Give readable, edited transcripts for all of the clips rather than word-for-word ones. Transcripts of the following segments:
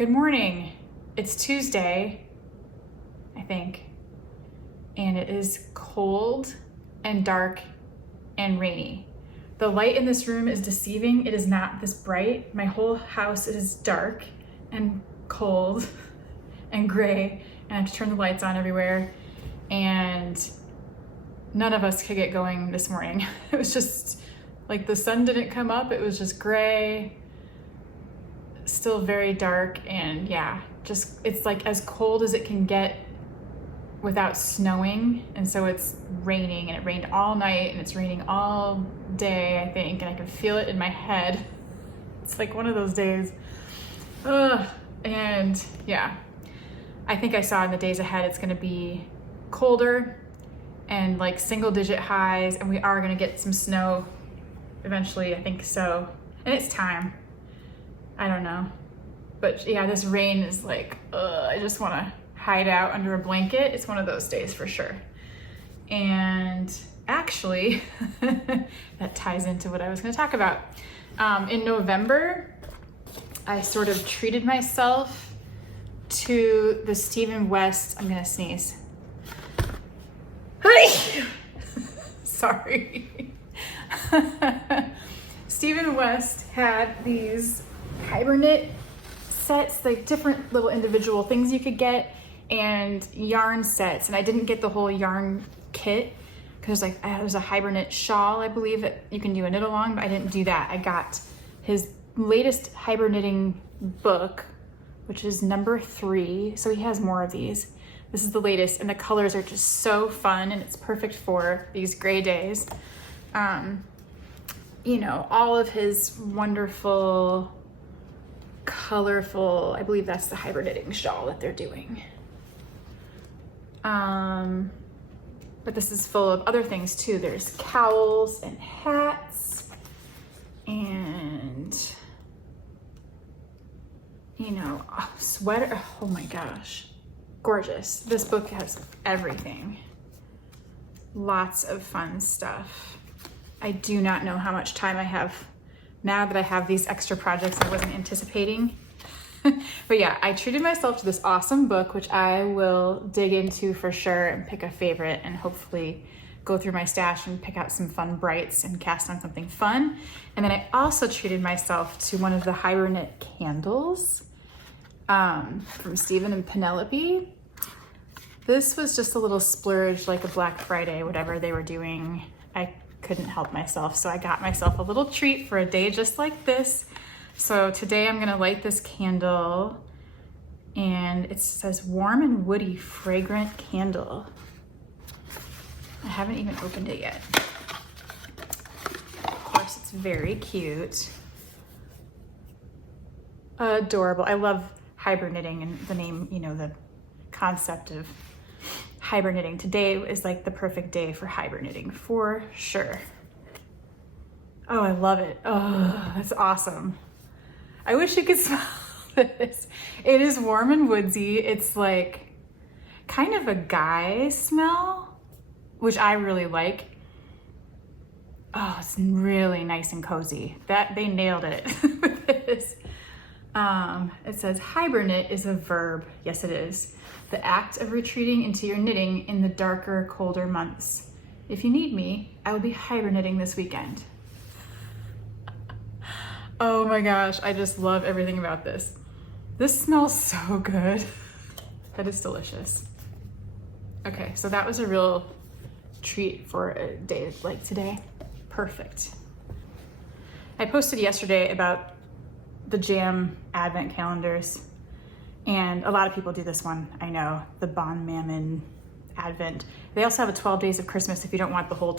Good morning. It's Tuesday, I think, and it is cold and dark and rainy. The light in this room is deceiving. It is not this bright. My whole house is dark and cold and gray, and I have to turn the lights on everywhere, and none of us could get going this morning. It was just like the sun didn't come up. It was just gray, still very dark, and yeah, just it's like as cold as it can get without snowing. And so it's raining, and it rained all night, and it's raining all day, I think, and I can feel it in my head. It's like one of those days. And yeah, I think I saw in the days ahead it's gonna be colder and like single-digit highs, and we are gonna get some snow eventually, I think so. And it's time. I don't know. But yeah, this rain is like, I just wanna hide out under a blanket. It's one of those days for sure. And actually, that ties into what I was gonna talk about. In November, I sort of treated myself to the Stephen West, I'm gonna sneeze. Sorry. Stephen West had these hiberknit sets, like different little individual things you could get, and yarn sets. And I didn't get the whole yarn kit because like there's a hiberknit shawl, I believe, that you can do a knit along, but I didn't do that. I got his latest hiberknitting book, which is number 3. So he has more of these. This is the latest, and the colors are just so fun, and it's perfect for these gray days. You know, all of his wonderful, colorful, I believe that's the hiberknitting shawl that they're doing. But this is full of other things too. There's cowls and hats and, you know, sweater. Oh my gosh, gorgeous. This book has everything. Lots of fun stuff. I do not know how much time I have now that I have these extra projects I wasn't anticipating. But yeah, I treated myself to this awesome book, which I will dig into for sure and pick a favorite and hopefully go through my stash and pick out some fun brights and cast on something fun. And then I also treated myself to one of the hiberknit candles from Stephen and Penelope. This was just a little splurge, like a Black Friday, whatever they were doing. I couldn't help myself, so I got myself a little treat for a day just like this. So today I'm gonna light this candle, and it says warm and woody fragrant candle. I haven't even opened it yet. Of course, it's very cute. Adorable. I love hiberknitting, and the name, you know, the concept of hiberknitting. Today is like the perfect day for hiberknitting for sure. Oh, I love it. Oh, that's awesome. I wish you could smell this. It is warm and woodsy. It's like kind of a guy smell, which I really like. Oh, it's really nice and cozy. That they nailed it with this. It says hibernate is a verb. Yes, it is. The act of retreating into your knitting in the darker, colder months. If you need me, I will be hibernating this weekend. Oh my gosh, I just love everything about this. This smells so good. That is delicious. Okay, so that was a real treat for a day like today. Perfect. I posted yesterday about the Jam Advent calendars, and a lot of people do this one, I know, the Bonne Maman Advent. They also have a 12 Days of Christmas. If you don't want the whole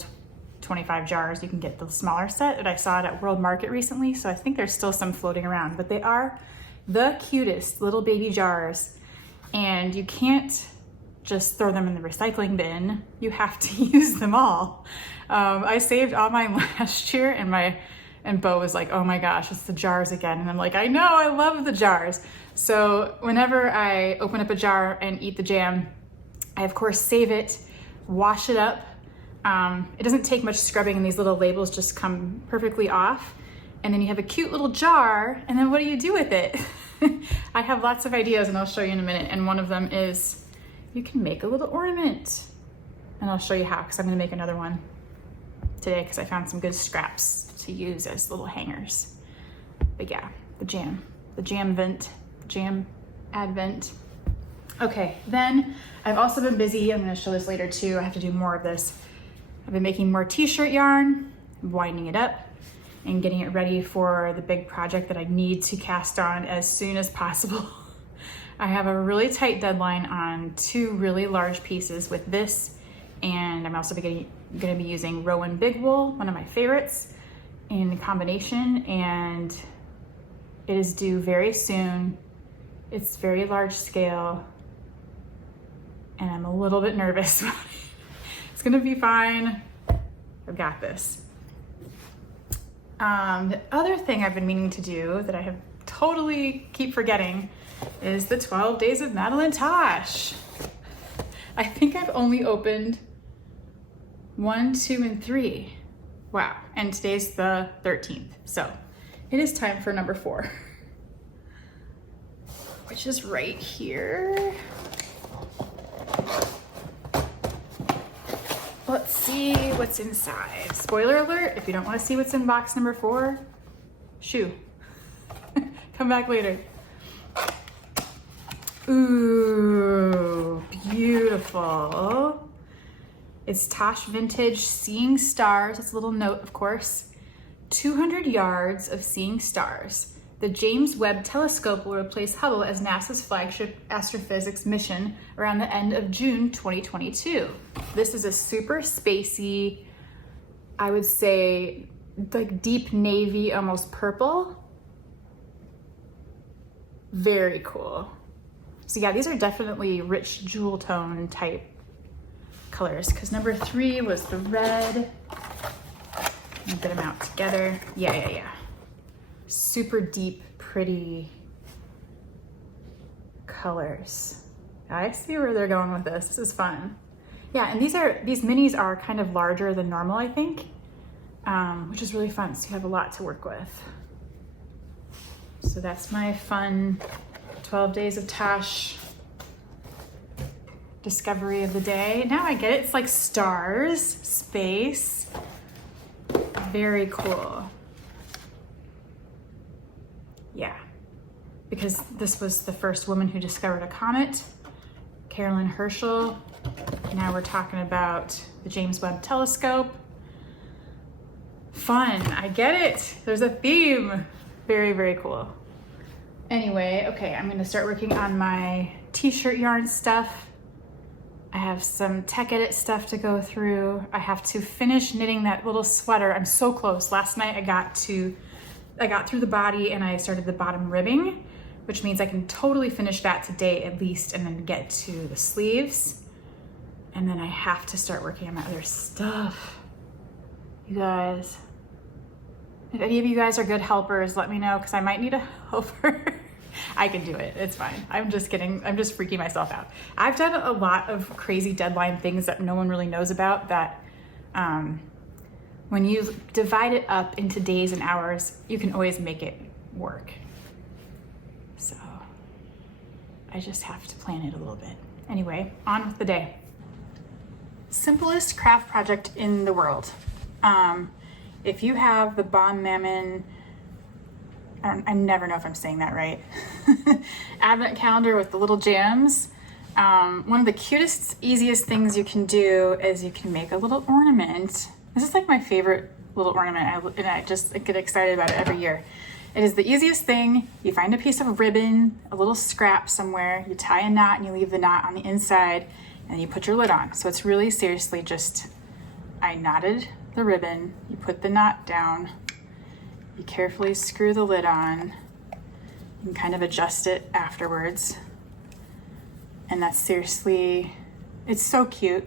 25 jars, you can get the smaller set, and I saw it at World Market recently, so I think there's still some floating around, but they are the cutest little baby jars, and you can't just throw them in the recycling bin. You have to use them all. I saved all mine last year, and Bo was like, oh my gosh, it's the jars again. And I'm like, I know, I love the jars. So whenever I open up a jar and eat the jam, I of course save it, wash it up. It doesn't take much scrubbing, and these little labels just come perfectly off. And then you have a cute little jar, and then what do you do with it? I have lots of ideas and I'll show you in a minute. And one of them is you can make a little ornament. And I'll show you how, because I'm gonna make another one today because I found some good scraps to use as little hangers. But yeah, the jam advent. Okay, then I've also been busy. I'm gonna show this later too. I have to do more of this. I've been making more t-shirt yarn, winding it up and getting it ready for the big project that I need to cast on as soon as possible. I have a really tight deadline on 2 really large pieces with this, and I'm also gonna be using Rowan Big Wool, one of my favorites, in combination, and it is due very soon. It's very large scale, and I'm a little bit nervous about it. It's gonna be fine. I've got this. The other thing I've been meaning to do that I have totally keep forgetting is the 12 Days of Madeline Tosh. I think I've only opened 1, 2, and 3. Wow, and today's the 13th. So it is time for number 4, which is right here. Let's see what's inside. Spoiler alert, if you don't want to see what's in box number 4, shoo. Come back later. Ooh, beautiful. It's Tosh Vintage Seeing Stars. That's a little note, of course. 200 yards of seeing stars. The James Webb Telescope will replace Hubble as NASA's flagship astrophysics mission around the end of June 2022. This is a super spacey, I would say like deep navy, almost purple. Very cool. So yeah, these are definitely rich jewel tone type colors, because number 3 was the red. I'll get them out together. Yeah. Super deep, pretty colors. I see where they're going with this. This is fun. Yeah, and these minis are kind of larger than normal, I think, which is really fun. So you have a lot to work with. So that's my fun 12 Days of Tosh discovery of the day. Now I get it. It's like stars, space. Very cool. Yeah, because this was the first woman who discovered a comet, Carolyn Herschel. Now we're talking about the James Webb Telescope. Fun, I get it. There's a theme. Very, very cool. Anyway, okay, I'm gonna start working on my t-shirt yarn stuff. I have some tech edit stuff to go through. I have to finish knitting that little sweater. I'm so close. Last night I got through the body and I started the bottom ribbing, which means I can totally finish that today at least, and then get to the sleeves. And then I have to start working on my other stuff. You guys, if any of you guys are good helpers, let me know, because I might need a helper. I can do it, it's fine. I'm just kidding, I'm just freaking myself out. I've done a lot of crazy deadline things that no one really knows about that when you divide it up into days and hours, you can always make it work. So I just have to plan it a little bit. Anyway, on with the day. Simplest craft project in the world. If you have the Bonne Maman, I never know if I'm saying that right, advent calendar with the little jams, one of the cutest, easiest things you can do is you can make a little ornament. This is like my favorite little ornament, and I just get excited about it every year. It is the easiest thing. You find a piece of ribbon, a little scrap somewhere, you tie a knot and you leave the knot on the inside, and you put your lid on. So it's really seriously just, I knotted the ribbon, you put the knot down, you carefully screw the lid on, you can kind of adjust it afterwards. And that's seriously, it's so cute.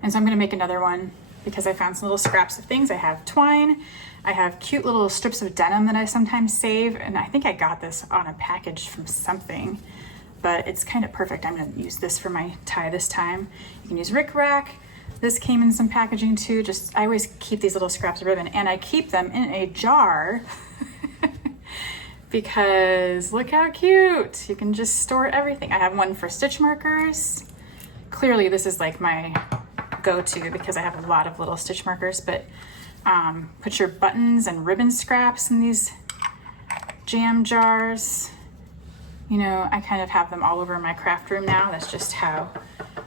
And so I'm gonna make another one because I found some little scraps of things. I have twine, I have cute little strips of denim that I sometimes save, and I think I got this on a package from something, but it's kind of perfect. I'm gonna use this for my tie this time. You can use rickrack. This came in some packaging too. I always keep these little scraps of ribbon, and I keep them in a jar because look how cute. You can just store everything. I have one for stitch markers. Clearly this is like my go-to because I have a lot of little stitch markers, but put your buttons and ribbon scraps in these jam jars. You know, I kind of have them all over my craft room now. That's just how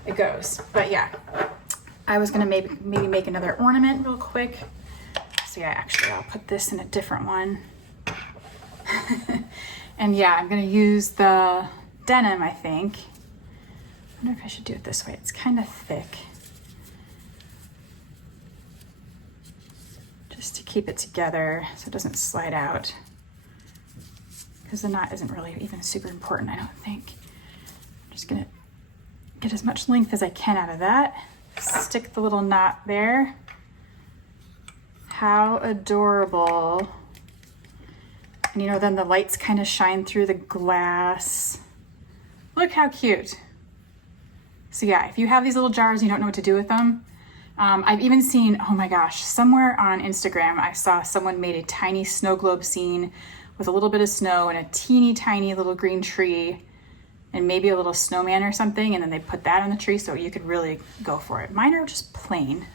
it goes. But yeah, I was gonna maybe make another ornament real quick. So yeah, actually I'll put this in a different one. And yeah, I'm gonna use the denim, I think. I wonder if I should do it this way. It's kind of thick. Just to keep it together so it doesn't slide out. Because the knot isn't really even super important, I don't think. I'm just gonna get as much length as I can out of that. Stick the little knot there. How adorable. And you know, then the lights kind of shine through the glass. Look how cute. So yeah, if you have these little jars, you don't know what to do with them. I've even seen, oh my gosh, somewhere on Instagram, I saw someone made a tiny snow globe scene with a little bit of snow and a teeny tiny little green tree and maybe a little snowman or something, and then they put that on the tree so you could really go for it. Mine are just plain,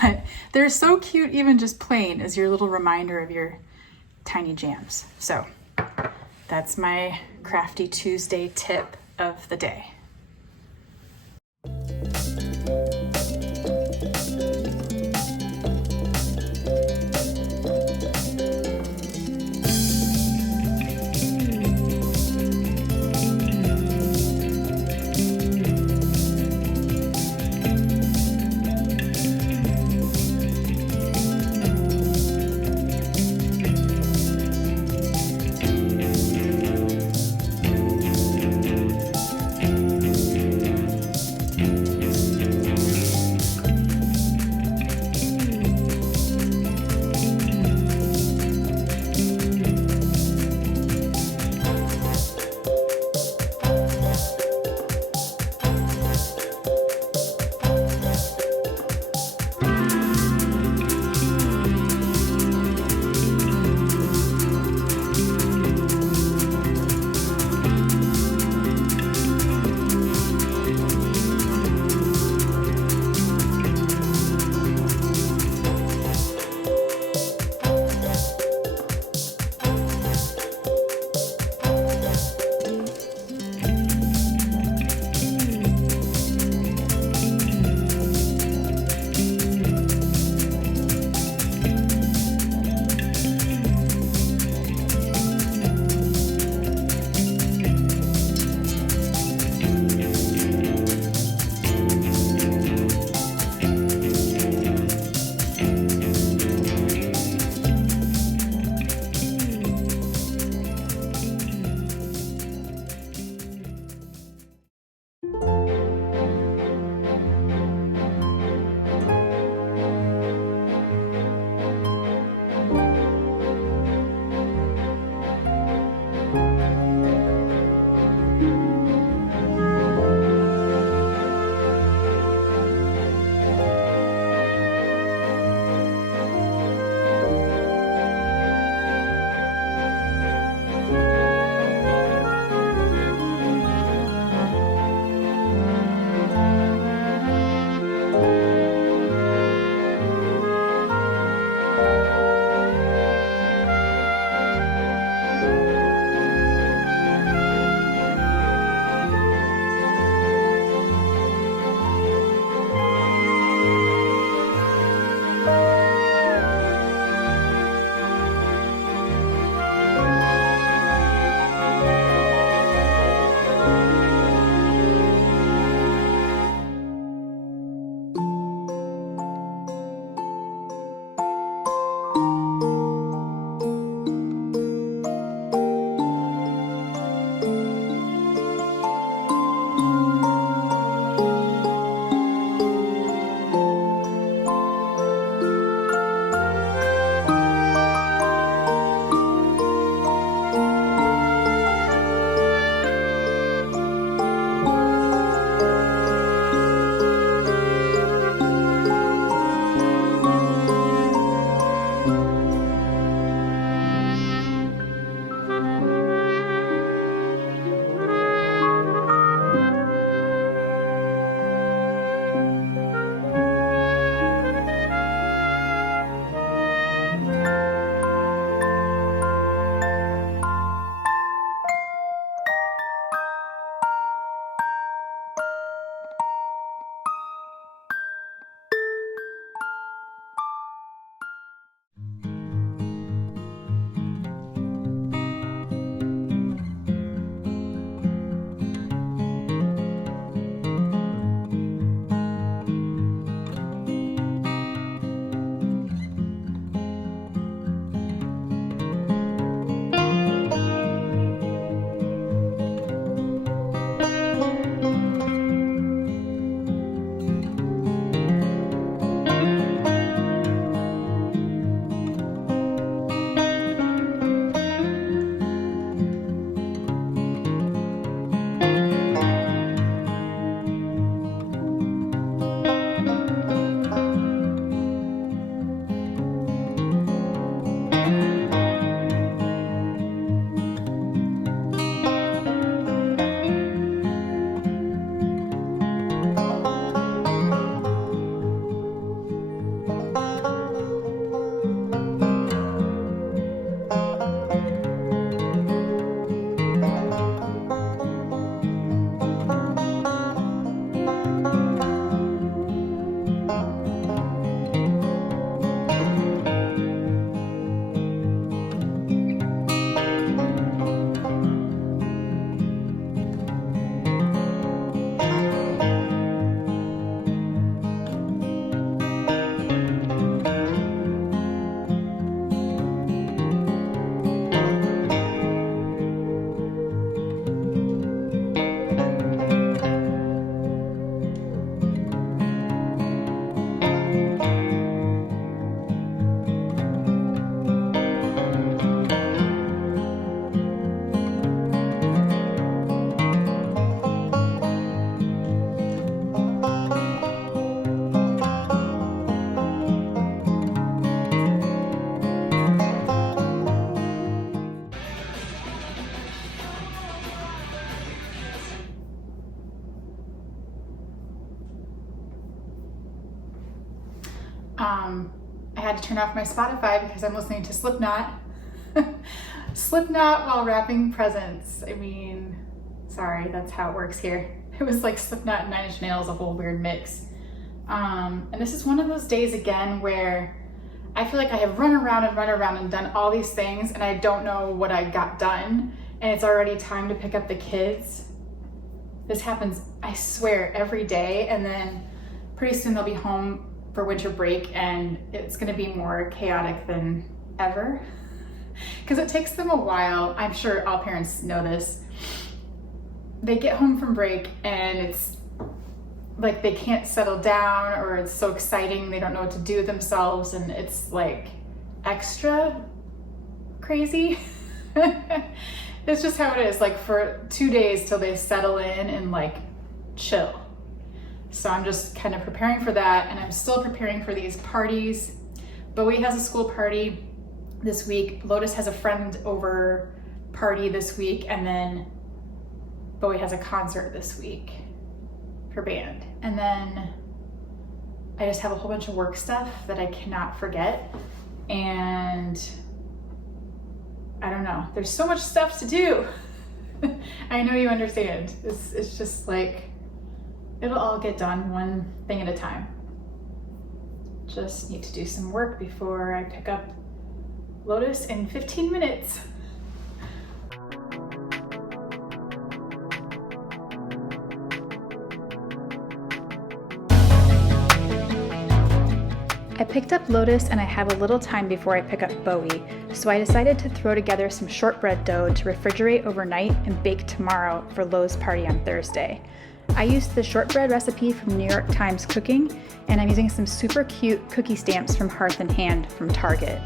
but they're so cute even just plain as your little reminder of your tiny jams. So that's my Crafty Tuesday tip of the day. to turn off my Spotify because I'm listening to Slipknot. Slipknot while wrapping presents. I mean, sorry, that's how it works here. It was like Slipknot and 9 Inch Nails, a whole weird mix. And this is one of those days again where I feel like I have run around and done all these things and I don't know what I got done, and it's already time to pick up the kids. This happens, I swear, every day, and then pretty soon they'll be home for winter break and it's gonna be more chaotic than ever. Because it takes them a while, I'm sure all parents know this. They get home from break and it's like they can't settle down, or it's so exciting they don't know what to do with themselves, and it's like extra crazy. It's just how it is, like for 2 days till they settle in and like chill. So I'm just kind of preparing for that, and I'm still preparing for these parties. Bowie has a school party this week, Lotus has a friend over party this week, and then Bowie has a concert this week for band. And then I just have a whole bunch of work stuff that I cannot forget. And I don't know, there's so much stuff to do. I know you understand. It's just like, it'll all get done one thing at a time. Just need to do some work before I pick up Lotus in 15 minutes. I picked up Lotus and I have a little time before I pick up Bowie, so I decided to throw together some shortbread dough to refrigerate overnight and bake tomorrow for Lo's party on Thursday. I used the shortbread recipe from New York Times Cooking, and I'm using some super cute cookie stamps from Hearth and Hand from Target.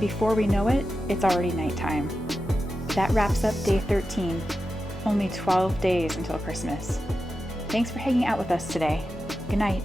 Before we know it, it's already nighttime. That wraps up day 13. Only 12 days until Christmas. Thanks for hanging out with us today. Good night.